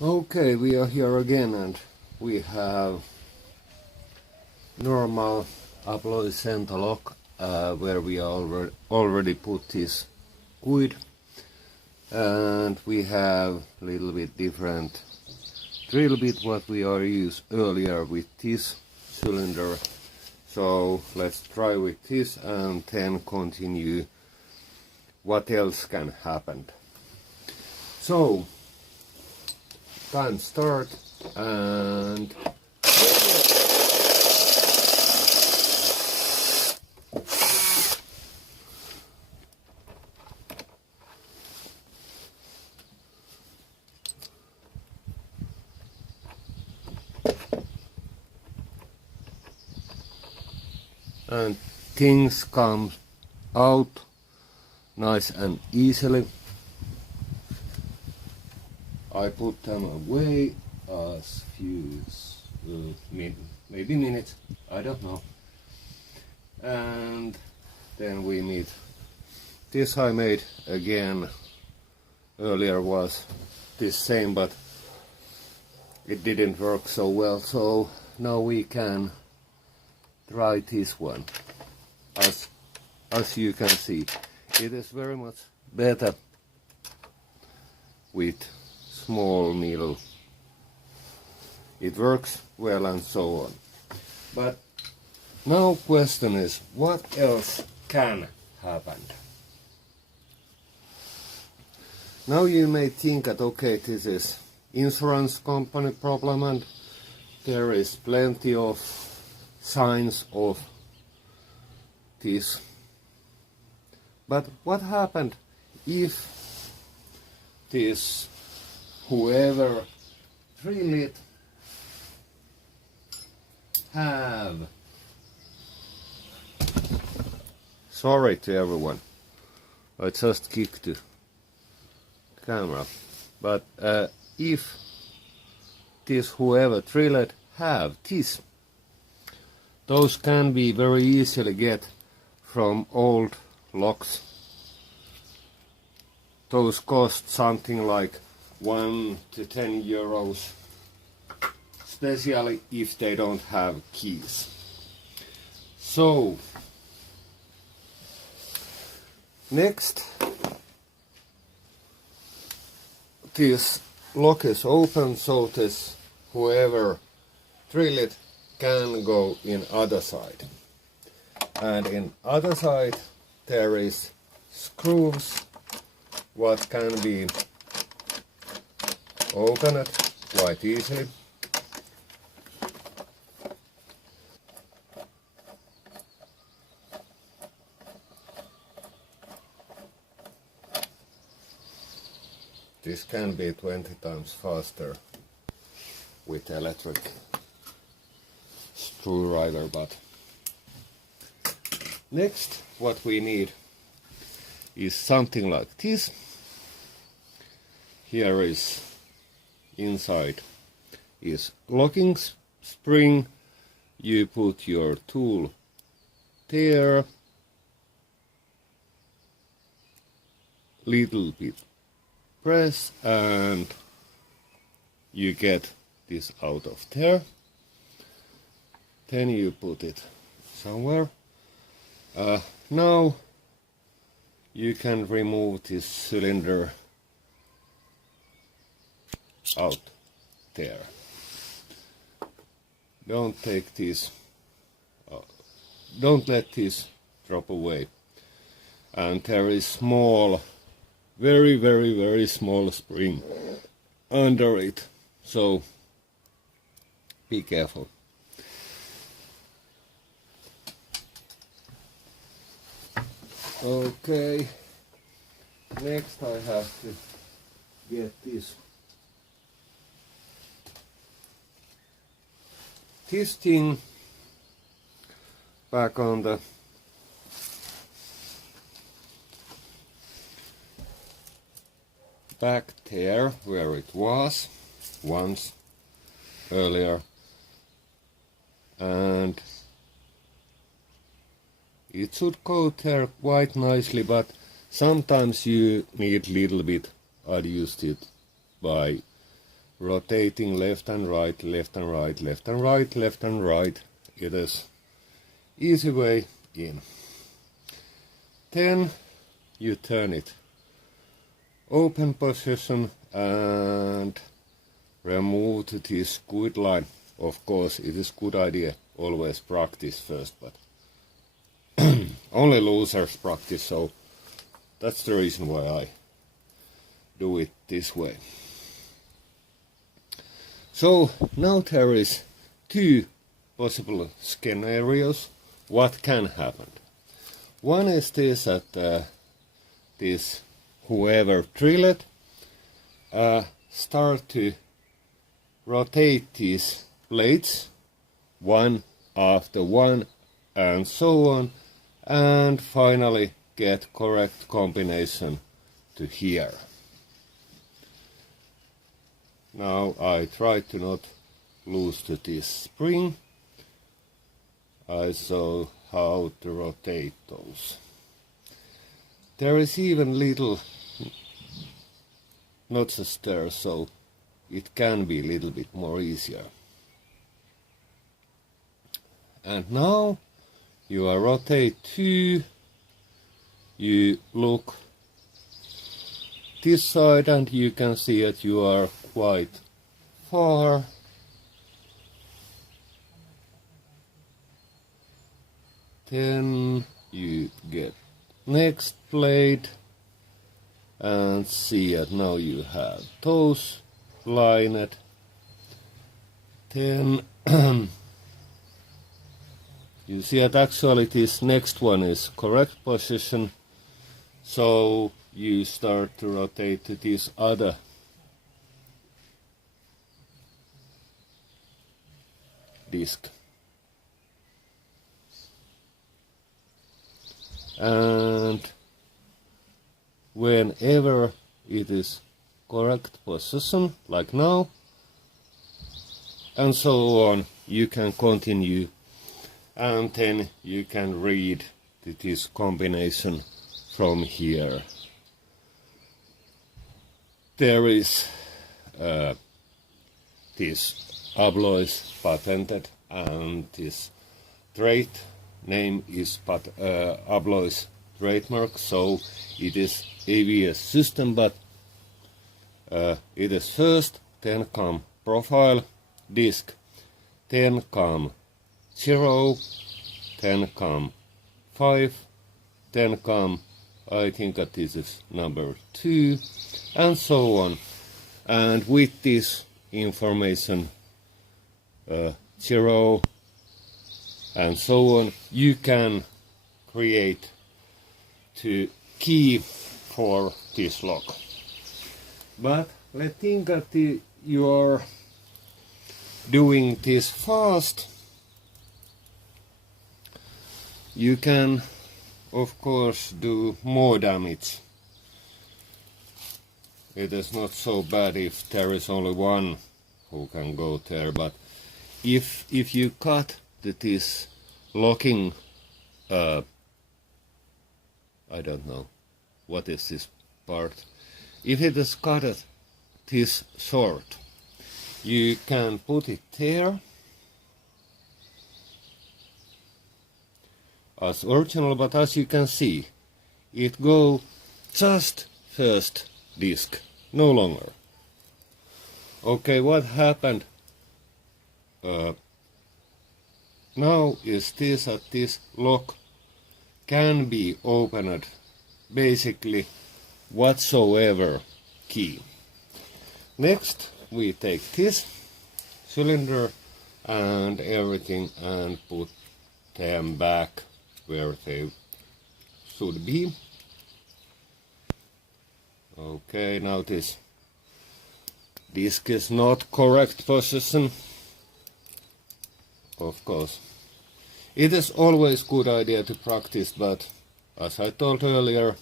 Okay, we are here again and we have normal Abloy Sento lock where we already put this quid, and we have a little bit different drill bit what we are used earlier with this cylinder. So let's try with this and then continue what else can happen. So time start, and things come out nice and easily. I put them away as few maybe minutes, I don't know. And then we meet. This I made again. Earlier was this same, but it didn't work so well, so now we can try this one. As you can see, it is very much better with small needle. It works well and so on. But now question is, what else can happen? Now you may think that okay, this is insurance company problem and there is plenty of signs of this. But what happened if this whoever drill it have, sorry to everyone, I just kicked the camera, but if this whoever drill it have this, those can be very easily get from old locks. Those cost something like 1 to 10 euros, especially if they don't have keys. So next, this lock is open, so this whoever drill it can go in other side, and in other side there is screws what can be opened quite easily. This can be 20 times faster with electric screwdriver, but next what we need is something like this. Here is inside is locking spring. You put your tool there, little bit press and you get this out of there. Then you put it somewhere. Now you can remove this cylinder out there. Don't take this, don't let this drop away. And there is small, very small spring under it, so be careful. Okay, next I have to get this thing back on the back there where it was once earlier, and it should go there quite nicely, but sometimes you need little bit adjust it by rotating left and right, left and right, left and right, left and right. It is easy way in. Then you turn it open position and remove this guide line. Of course, it is good idea always practice first, but only losers practice, so that's the reason why I do it this way. So now there is two possible scenarios what can happen. One is this that this whoever drilled start to rotate these blades one after one and so on, and finally get correct combination to here. Now I try to not lose to this spring. I saw how to rotate those. There is even little notches there, so it can be a little bit more easier. And now you are rotate two, you look this side and you can see that you are quite far. Then you get next blade and see that now you have those lined. Then you see that actually this next one is correct position, so you start to rotate to this other disc. And whenever it is correct position, like now, and so on, you can continue, and then you can read this combination from here. There is this Abloy's patented, and this trade name is Abloy's trademark, so it is ABS system, but it is first, then come profile disc, then come 0, then come 5, then come, I think that this is number 2, and so on. And with this information, 0 and so on, you can create the key for this lock. But let's think that you are doing this fast. You can, of course, do more damage. It is not so bad if there is only one who can go there, but if you cut this locking, I don't know what is this part. If it is cut this short, you can put it there as original, but as you can see, it go just first disc, no longer. Okay, what happened now is this, that this lock can be opened basically whatsoever key. Next we take this cylinder and everything and put them back where they should be. Okay, now this disc is not correct position. Of course, it is always good idea to practice, but as I told earlier,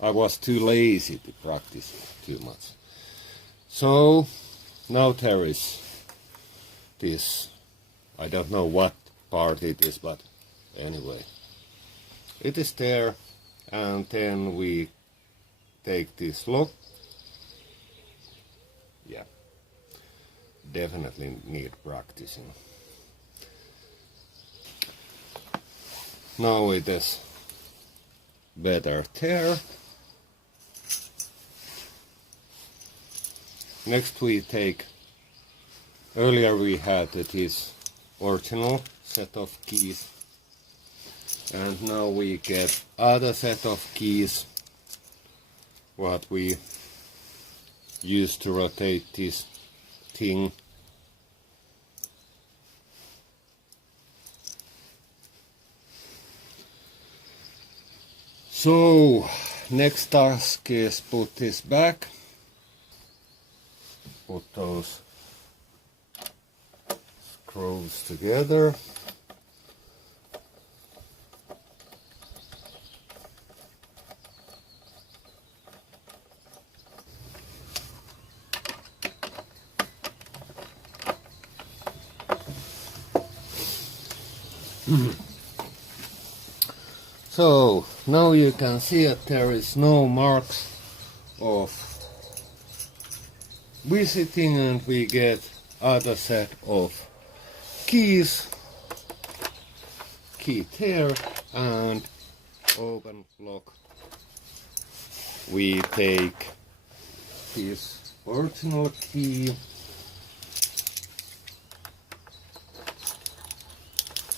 I was too lazy to practice too much. So now there is this, I don't know what part it is, but anyway, it is there, and then we take this lock definitely need practicing. Now it is better tear. Next we take, earlier we had this original set of keys, and now we get other set of keys what we use to rotate this thing. So next task is put this back, put those screws together. So now you can see that there is no marks of visiting, and we get other set of keys, key tear and open lock. We take this original key,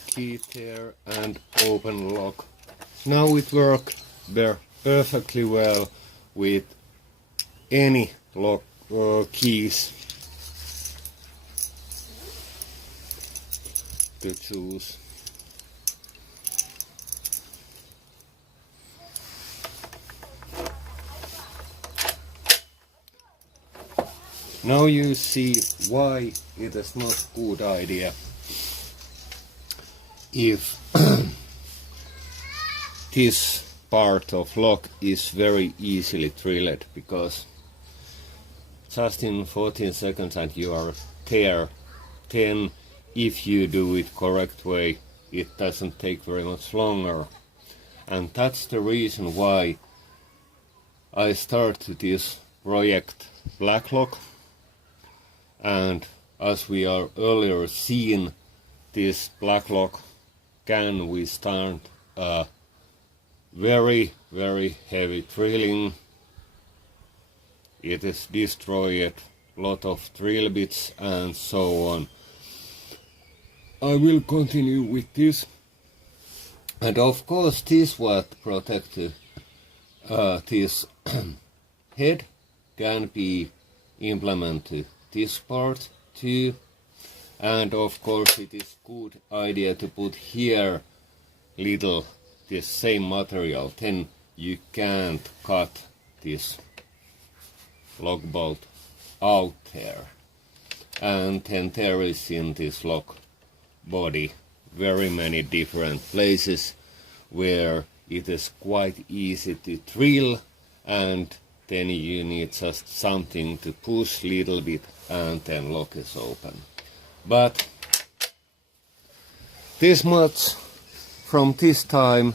key tear and open lock. Now it works perfectly well with any lock keys to choose. Now you see why it is not a good idea if this part of lock is very easily drilled, because just in 14 seconds and you are there. Then if you do it correct way, it doesn't take very much longer. And that's the reason why I started this project Black Lock. And as we are earlier seen, this Black Lock can withstand very heavy drilling. It is destroyed lot of drill bits and so on. I will continue with this, and of course this what protect this head can be implemented this part too, and of course it is good idea to put here little this same material, then you can't cut this lock bolt out there. And then there is in this lock body very many different places where it is quite easy to drill, and then you need just something to push little bit and then lock is open. But this much from this time.